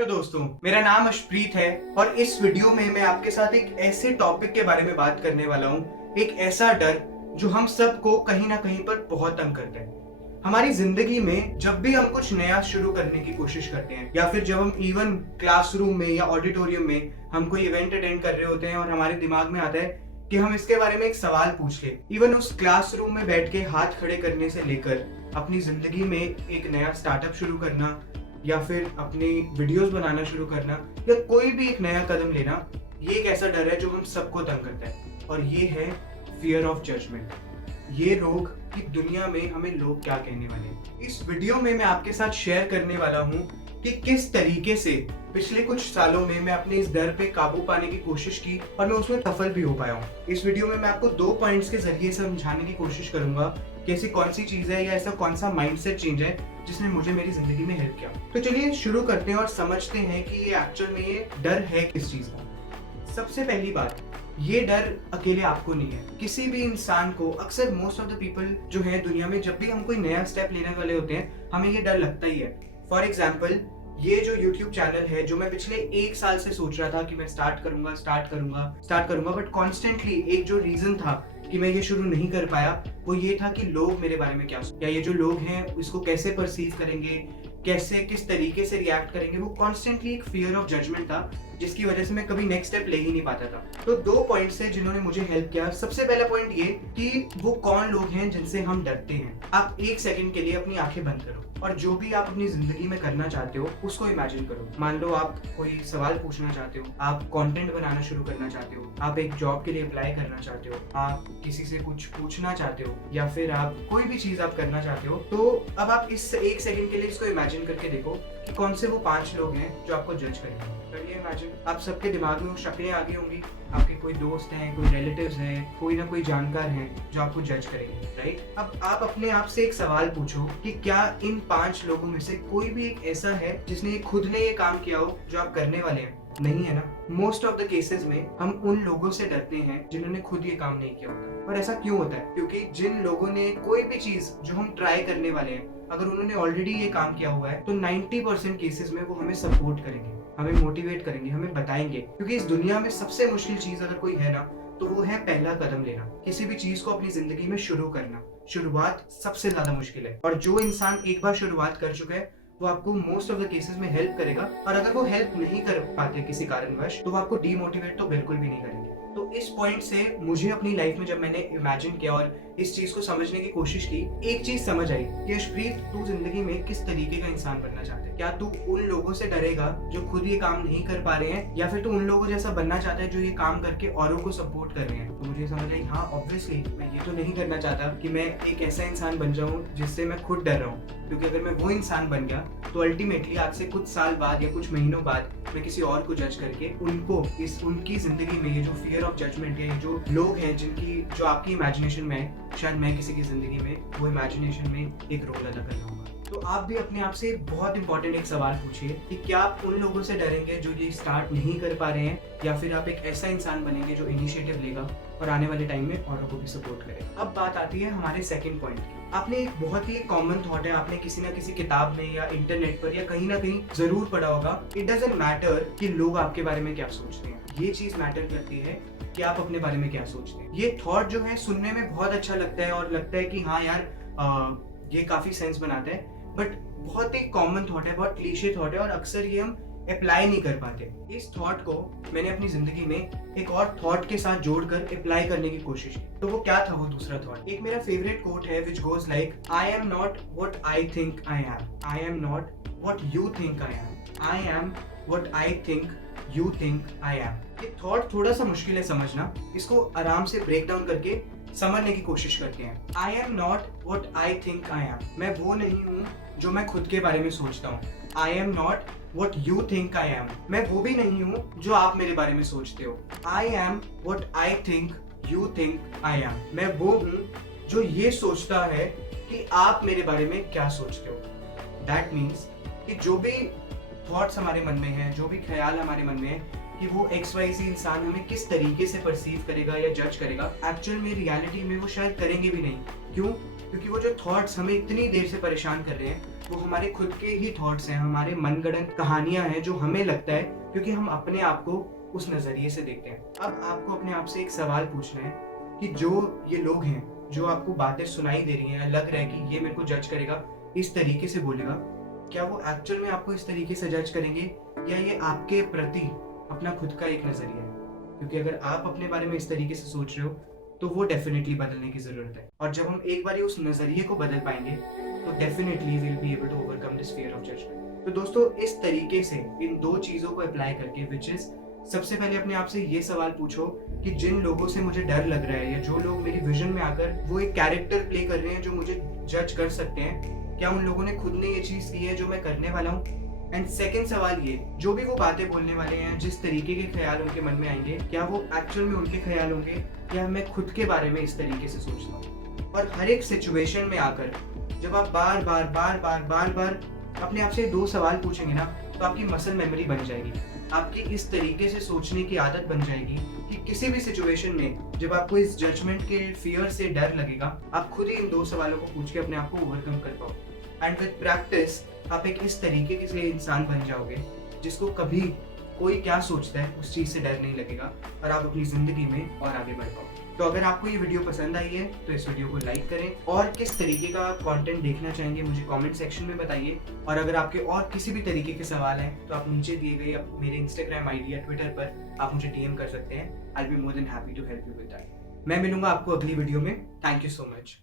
Hello दोस्तों, मेरा नाम अशप्रीत है और इस वीडियो में मैं आपके साथ एक ऐसे टॉपिक के बारे में बात करने वाला हूँ, एक ऐसा डर जो हम सबको कहीं ना कहीं पर बहुत तंग करता है। हमारी जिंदगी में जब भी हम कुछ नया शुरू करने की कोशिश करते हैं या फिर जब हम इवन क्लासरूम में या ऑडिटोरियम में हम कोई इवेंट अटेंड कर रहे होते हैं और हमारे दिमाग में आता है कि हम इसके बारे में एक सवाल पूछ ले, इवन उस क्लासरूम में बैठ के हाथ खड़े करने से लेकर अपनी जिंदगी में एक नया स्टार्टअप शुरू करना या फिर अपनी वीडियोस बनाना शुरू करना या कोई भी एक नया कदम लेना, ये एक ऐसा डर है जो हम सबको तंग करता है और ये है फियर ऑफ जजमेंट। ये रोग कि दुनिया में हमें लोग क्या कहने वाले हैं। इस वीडियो में मैं आपके साथ शेयर करने वाला हूँ कि किस तरीके से पिछले कुछ सालों में मैं अपने इस डर पे काबू पाने की कोशिश की और मैं उसमें सफल भी हो पाया हूँ। इस वीडियो में मैं आपको 2 पॉइंट्स के जरिए समझाने की कोशिश करूंगा कि ऐसी कौन सी चीज है या ऐसा कौन सा माइंडसेट चेंज है जिसने मुझे मेरी जिंदगी में हेल्प किया। तो चलिए शुरू करते हैं और समझते हैं कि ये एक्चुअल में ये डर है किस चीज का। सबसे पहली बात, ये डर अकेले आपको नहीं है, किसी भी इंसान को, अक्सर मोस्ट ऑफ द पीपल जो है दुनिया में, जब भी हम कोई नया स्टेप लेने वाले होते हैं हमें ये डर लगता ही है। फॉर एग्जाम्पल, ये जो YouTube चैनल है जो मैं पिछले 1 साल से सोच रहा था कि मैं स्टार्ट करूंगा बट कॉन्स्टेंटली एक जो रीजन था कि मैं ये शुरू नहीं कर पाया वो ये था कि लोग मेरे बारे में क्या सोचेंगे, या ये जो लोग हैं इसको कैसे परसीव करेंगे, कैसे किस तरीके से रिएक्ट करेंगे। वो कॉन्स्टेंटली एक फियर ऑफ जजमेंट था जिसकी वजह से मैं कभी नेक्स्ट स्टेप ले ही नहीं पाता था। तो 2 पॉइंट्स हैं जिन्होंने मुझे हेल्प किया। सबसे पहला पॉइंट ये कि वो कौन लोग हैं जिनसे हम डरते हैं। आप 1 सेकंड के लिए अपनी आंखें बंद करो और जो भी आप अपनी जिंदगी में करना चाहते हो उसको इमेजिन करो। मान लो आप कोई सवाल पूछना चाहते हो, आप कंटेंट बनाना शुरू करना चाहते हो, आप एक जॉब के लिए अप्लाई करना चाहते हो, आप किसी से कुछ पूछना चाहते हो या फिर आप कोई भी चीज आप करना चाहते हो। तो अब आप इस 1 सेकंड के लिए इसको इमेजिन करके देखो कि कौन से वो 5 लोग हैं जो आपको जज करेंगे। करिए इमेजिन। आप सबके दिमाग में वो शक्लें आ गई होंगी, आपके कोई दोस्त हैं, कोई रिलेटिव्स हैं, कोई ना कोई जानकार हैं जो आपको जज करेंगे, राइट। अब आप अपने आप से एक सवाल पूछो कि क्या इन 5 लोगों में से कोई भी एक ऐसा है जिसने खुद ने ये काम किया हो जो आप करने वाले हैं? नहीं है ना। मोस्ट ऑफ द केसेस में हम उन लोगों से डरते हैं जिन्होंने खुद ये काम नहीं किया होता। और ऐसा क्यों होता है? क्योंकि जिन लोगों ने कोई भी चीज जो हम ट्राई करने वाले हैं, अगर उन्होंने ऑलरेडी ये काम किया हुआ है तो 90% केसेस में वो हमें सपोर्ट करेंगे, हमें मोटिवेट करेंगे, हमें बताएंगे। क्योंकि इस दुनिया में सबसे मुश्किल चीज अगर कोई है ना तो वो है पहला कदम लेना। किसी भी चीज को अपनी जिंदगी में शुरू करना, शुरुआत सबसे ज्यादा मुश्किल है। और जो इंसान एक बार शुरुआत कर चुका है वो आपको मोस्ट ऑफ द केसेस में हेल्प करेगा, और अगर वो हेल्प नहीं कर पाते किसी कारणवश तो वो आपको डीमोटिवेट तो बिल्कुल भी नहीं करेंगे। तो इस पॉइंट से मुझे अपनी लाइफ में जब मैंने इमेजिन किया और इस चीज को समझने की कोशिश की, एक चीज समझ आई कि अशप्रीत, तू जिंदगी में किस तरीके का इंसान बनना चाहता है। क्या तू उन लोगों से डरेगा जो खुद ये काम नहीं कर पा रहे हैं, या फिर तू उन लोगों जैसा बनना चाहता है जो ये काम करके औरों को सपोर्ट कर रहे हैं? तो मुझे समझ आई, हाँ ऑब्वियसली मैं ये तो नहीं करना चाहता कि मैं एक ऐसा इंसान बन जाऊं जिससे मैं खुद डर रहा हूँ। क्योंकि अगर मैं वो इंसान बन गया तो अल्टीमेटली आज से कुछ साल बाद या कुछ महीनों बाद मैं किसी और को जज करके उनको उनकी जिंदगी में ये जो फियर ऑफ जजमेंट है, ये जो लोग हैं जिनकी जो आपकी इमेजिनेशन में है, शायद मैं किसी की जिंदगी में वो इमेजिनेशन में एक रोल अदा कर रहा हूँ। तो आप भी अपने आप से बहुत इंपॉर्टेंट एक सवाल पूछिए कि क्या आप उन लोगों से डरेंगे जो ये स्टार्ट नहीं कर पा रहे हैं, या फिर आप एक ऐसा इंसान बनेंगे जो इनिशिएटिव लेगा और आने वाले टाइम में औरों को भी सपोर्ट करेगा। अब बात आती है हमारे सेकंड पॉइंट की। आपने एक बहुत ही कॉमन थॉट है, आपने किसी ना किसी किताब में या इंटरनेट पर या कहीं ना कहीं जरूर पढ़ा होगा, इट डजंट मैटर कि लोग आपके बारे में क्या सोचते हैं। ये चीज मैटर करती है कि आप अपने बारे में क्या सोचते हैं। ये थॉट जो है सुनने में बहुत अच्छा लगता है और लगता है कि हाँ यार ये काफी सेंस बनाता है, बट बहुत ही कॉमन थॉट है, बहुत क्लीशे थॉट है और अक्सर ये हम अप्लाई नहीं कर पाते। इस थॉट को मैंने अपनी जिंदगी में एक और थॉट के साथ जोड़कर अप्लाई करने की कोशिश की। तो वो क्या था वो दूसरा थॉट? एक मेरा फेवरेट कोट है which goes like, I am not what I think I am, I am not what you think I am, I am what I think you think I am. ये thought थोड़ा सा मुश्किल है समझना, इसको आराम से ब्रेक डाउन करके समझने की कोशिश करते हैं। I am not what I think I am, मैं वो नहीं हूँ जो मैं खुद के बारे में सोचता हूँ। I am not what you think I am, मैं वो भी नहीं हूँ जो आप मेरे बारे में सोचते हो। I am what I think you think I am, मैं वो हूँ जो ये सोचता है कि आप मेरे बारे में क्या सोचते हो। दैट मीन्स कि जो भी थॉट्स हमारे मन में हैं, जो भी ख्याल हमारे मन में है कि वो XYZ इंसान हमें किस तरीके से परसीव करेगा या जज करेगा, एक्चुअल में रियलिटी में वो शायद करेंगे भी नहीं। क्यों? क्योंकि वो जो थॉट्स हमें इतनी देर से परेशान कर रहे हैं वो हमारे खुद के ही थॉट्स हैं, हमारे मनगढ़ंत कहानियां हैं जो हमें लगता है क्योंकि हम अपने आप को उस नजरिए से देखते हैं। अब आपको अपने आप से एक सवाल पूछना है कि जो ये लोग हैं जो आपको बातें सुनाई दे रही हैं, लग रहा है कि ये मेरे को जज करेगा, इस तरीके से बोलेगा, क्या वो एक्चुअल में आपको इस तरीके से जज करेंगे या ये आपके प्रति अपना खुद का एक नजरिया है? क्योंकि अगर आप अपने बारे में इस तरीके से सोच रहे हो तो वो डेफिनेटली बदलने की जरूरत है। और जब हम एक बार उस नजरिए को बदल पाएंगे तो definitely will be able to overcome this fear of judgement. तो दोस्तों, इस तरीके से इन दो चीजों को अप्लाई करके, विच इज सबसे पहले अपने आप से ये सवाल पूछो कि जिन लोगों से मुझे डर लग रहा है या जो लोग मेरी विजन में आकर वो एक कैरेक्टर प्ले कर रहे हैं जो मुझे जज कर सकते हैं, क्या उन लोगों ने खुद ने ये चीज की है जो मैं करने वाला हूँ? एंड सेकंड सवाल ये, जो भी वो बातें बोलने वाले हैं, जिस तरीके के ख्याल उनके मन में आएंगे, क्या वो एक्चुअल में उनके ख्याल होंगे या मैं खुद के बारे में इस तरीके से सोचता हूँ? और हर एक सिचुएशन में आकर जब आप बार बार अपने आप से दो सवाल पूछेंगे ना, तो आपकी मसल मेमोरी बन जाएगी, आपकी इस तरीके से सोचने की आदत बन जाएगी कि किसी भी सिचुएशन में जब आपको इस जजमेंट के फियर से डर लगेगा, आप खुद ही इन दो सवालों को पूछ के अपने आप को ओवरकम कर पाओ। एंड विद प्रैक्टिस आप एक इस तरीके से इंसान बन जाओगे जिसको कभी कोई क्या सोचता है उस चीज से डर नहीं लगेगा और आप अपनी जिंदगी में और आगे बढ़ पाओ। तो अगर आपको ये वीडियो पसंद आई है तो इस वीडियो को लाइक करें और किस तरीके का कंटेंट देखना चाहेंगे मुझे कमेंट सेक्शन में बताइए। और अगर आपके और किसी भी तरीके के सवाल हैं तो आप नीचे दिए गए मेरे इंस्टाग्राम आईडी या ट्विटर पर आप मुझे डीएम कर सकते हैं। I will be more than happy to help you with that. मैं मिलूंगा आपको अगली वीडियो में। Thank you so much.